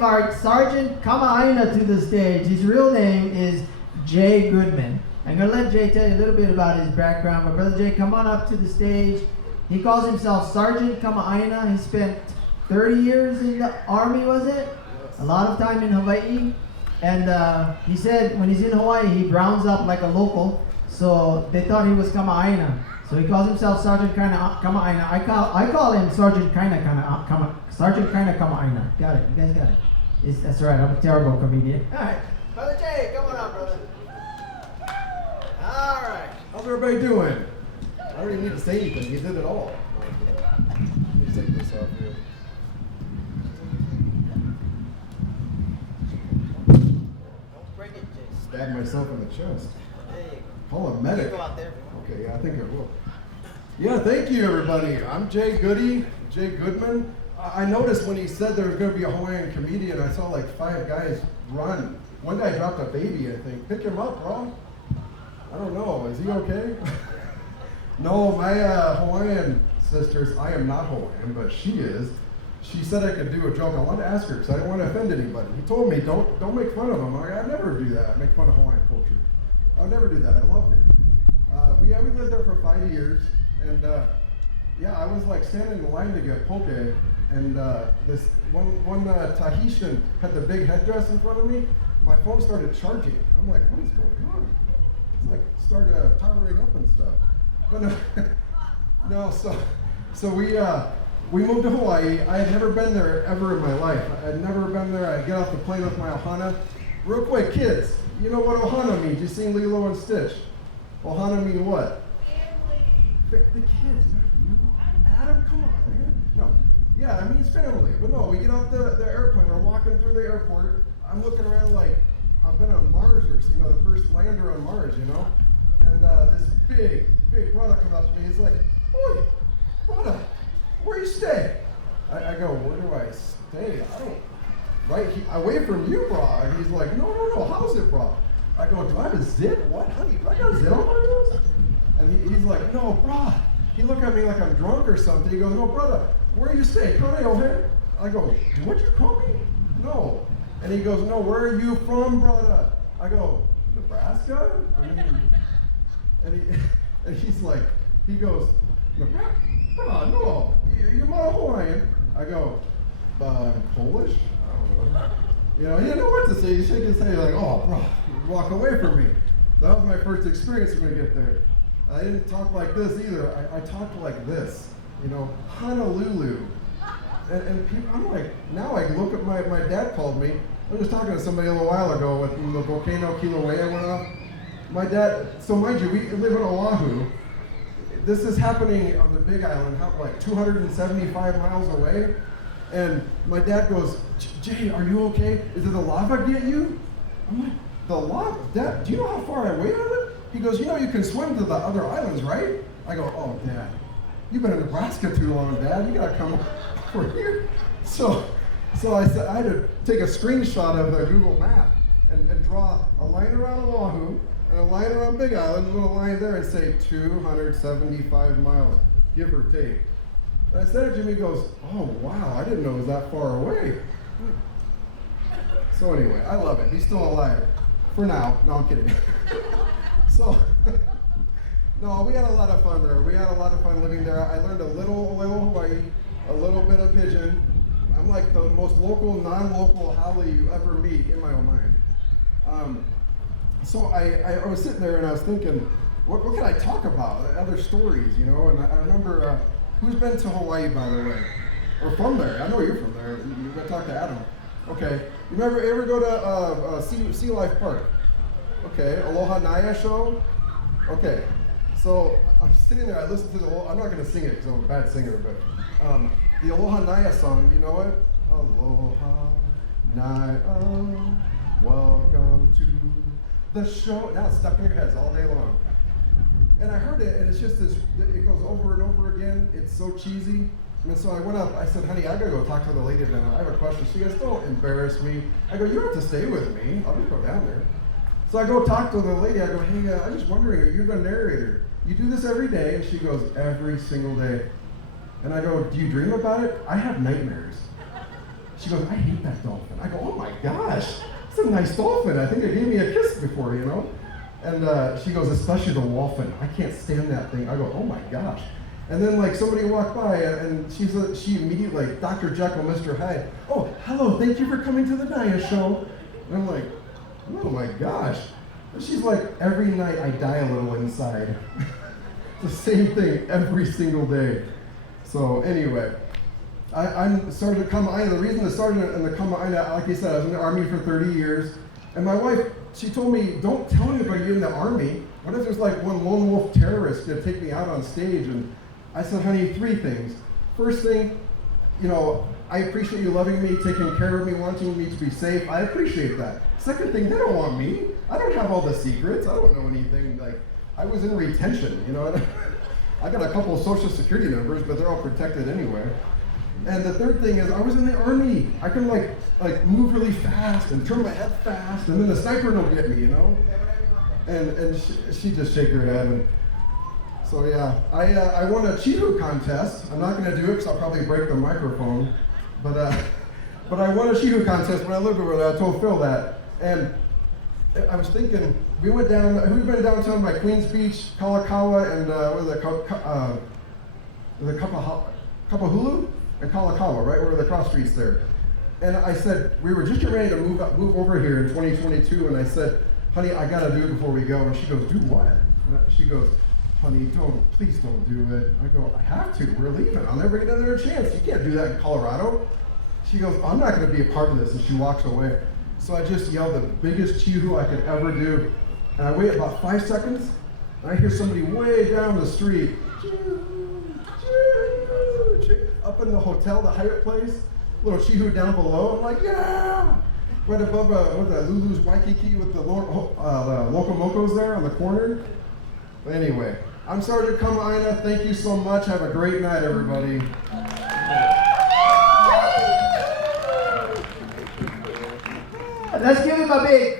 Sergeant Kamaaina to the stage. His real name is Jay Goodman. I'm going to let Jay tell you a little bit about his background. But Brother Jay, come on up to the stage. He calls himself Sergeant Kamaaina. He spent 30 years in the Army, was it? Yes. A lot of time in Hawaii. And he said when he's in Hawaii, he browns up like a local. So they thought he was Kamaaina. So he calls himself Sergeant Kamaaina. I call him Sergeant Sergeant Kamaaina. Got it. You guys got it. That's right. I'm a terrible comedian. All right, Brother Jay, come on up, brother. All right. How's everybody doing? I don't even need to say anything. You did it all. Let me take this off here. Don't break it, Jay. Stab myself in the chest. There you go. Call a medic. You go out there. Okay, yeah, I think I will. Yeah, thank you, everybody. I'm Jay Goodman. I noticed when he said there was going to be a Hawaiian comedian, I saw like 5 guys run. One guy dropped a baby, I think. Pick him up, bro. I don't know. Is he okay? No, my Hawaiian sisters, I am not Hawaiian, but she is. She said I could do a joke. I wanted to ask her because I didn't want to offend anybody. He told me, don't make fun of them. I'd never do that, make fun of Hawaiian culture. I would never do that. I loved it. We lived there for 5 years, and I was like standing in line to get poke, and this one Tahitian had the big headdress in front of me. My phone started charging. I'm like, what is going on? It's like started powering up and stuff. But no, so we moved to Hawaii. I had never been there ever in my life. I had never been there. I get off the plane with my ohana. Real quick, kids, you know what ohana means? You seen Lilo and Stitch. Ohana mean what? Family. The kids, not you. Adam, come on, man. No. Yeah, it means family. But no, we get off the airplane. We're walking through the airport. I'm looking around like I've been on Mars or, the first lander on Mars, And this big brother comes up to me. He's like, "Oi, brother, where you stay?" I go, "Where do I stay? I don't, right? Away from you, bro." And he's like, No, how's it, bro? I go, "Do I have a zip? What, honey? Do I got a zip on my nose?" And he's like, "No, bro." He looked at me like I'm drunk or something. He goes, "No, brother, where you stay? Kone O'Hare?" I go, "What'd you call me?" "No." And he goes, "No, where are you from, brother?" I go, "Nebraska?" And he's like, he goes, "Nebraska? Oh, no, you're not Hawaiian." I go, "Polish?" I don't know. He didn't know what to say. He shook his head like, "Oh, bro, walk away from me." That was my first experience when I get there. I didn't talk like this either. I talked like this, Honolulu. And people, I'm like, now I look at my dad called me. I was just talking to somebody a little while ago when the volcano Kilauea went off. My dad, so mind you, we live in Oahu. This is happening on the Big Island, like 275 miles away. And my dad goes, "Jay, are you okay? Did the lava get you?" I'm like, "The lava? Dad, do you know how far away I live?" He goes, "You can swim to the other islands, right?" I go, "Oh, Dad, you've been in Nebraska too long, Dad. You gotta come over here." So I said I had to take a screenshot of the Google map and draw a line around Oahu and a line around Big Island, a little line there, and say 275 miles, give or take. And I said it, Jimmy goes, "Oh, wow, I didn't know it was that far away." So anyway, I love it. He's still alive. For now. No, I'm kidding. So, no, we had a lot of fun there. We had a lot of fun living there. I learned a little Hawaii, a little bit of Pidgin. I'm like the most local, non-local haole you ever meet in my own mind. So I was sitting there and I was thinking, what can I talk about? Other stories, And I remember, who's been to Hawaii, by the way? Or from there? I know you're from there. You got to talk to Adam. Okay. You ever go to Sea Life Park? Okay. Aloha Naya show? Okay. So I'm sitting there, I listen to I'm not going to sing it because I'm a bad singer, but the Aloha Naya song, you know it? Aloha Naya, welcome to the show. Now it's stuck in your heads all day long. And I heard it, and it's just this, it goes over and over again. It's so cheesy. And so I went up, I said, "Honey, I gotta go talk to the lady now. I have a question." She goes, "Don't embarrass me." I go, "You don't have to stay with me. I'll just go down there." So I go talk to the lady. I go, "Hey, I'm just wondering, you're the narrator. You do this every day?" And she goes, "Every single day." And I go, "Do you dream about it?" "I have nightmares." She goes, I hate that dolphin. I go, oh my gosh, it's a nice dolphin. I think it gave me a kiss before, you know? And she goes, especially the wolphin. I can't stand that thing. I go, oh my gosh. And then like somebody walked by and she immediately, like Dr. Jekyll, Mr. Hyde, oh, hello, thank you for coming to the Dia show. And I'm like, oh my gosh. And she's like, every night I die a little inside. The same thing every single day. So anyway, I'm started to Kama'aina. The reason I started in the Kama'aina, like I said, I was in the Army for 30 years. And my wife, she told me, don't tell anybody you're in the Army. What if there's like one lone wolf terrorist gonna take me out on stage? And I said, honey, 3 things. First thing, you know, I appreciate you loving me, taking care of me, wanting me to be safe. I appreciate that. Second thing, they don't want me. I don't have all the secrets. I don't know anything. Like, I was in retention, you know. I got a couple of social security numbers, but they're all protected anyway. And the third thing is, I was in the Army. I could like move really fast and turn my head fast, and then the sniper will get me, you know. And she just shake her head. And so yeah, I won a Chihu contest. I'm not going to do it because I'll probably break the microphone. But I won a Chihu contest when I lived over there. I told Phil that, and I was thinking, we've been downtown by Queens Beach, Kalakaua, and what is it, Kapahulu and Kalakaua, right where the cross streets there. And I said, we were just ready to move over here in 2022, and I said, honey, I gotta do it before we go. And she goes, do what? And she goes, honey, please don't do it. I go, I have to, we're leaving. I'll never get another chance. You can't do that in Colorado. She goes, I'm not gonna be a part of this, and she walks away. So I just yelled the biggest chihu I could ever do. And I wait about 5 seconds, and I hear somebody way down the street, up in the hotel, the Hyatt place, little chihu down below. I'm like, yeah! Right above Lulu's Waikiki with the Locomocos there on the corner. But anyway, I'm Sergeant Kama'aina. Thank you so much. Have a great night, everybody. Let's give him a big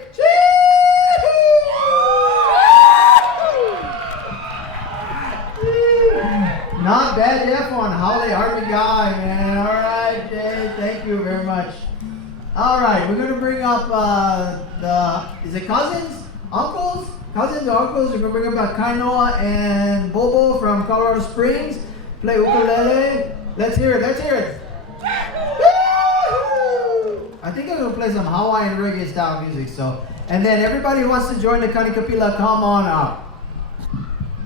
Not bad, Jeff, on Howley Army guy, man. All right, Jay, thank you very much. All right, we're going to bring up is it cousins? Uncles? Cousins or uncles? We're going to bring up Kainoa and Bobo from Colorado Springs. Play ukulele. Let's hear it, let's hear it. I think I'm going to play some Hawaiian reggae style music, so. And then everybody who wants to join the Kanikapila, come on up.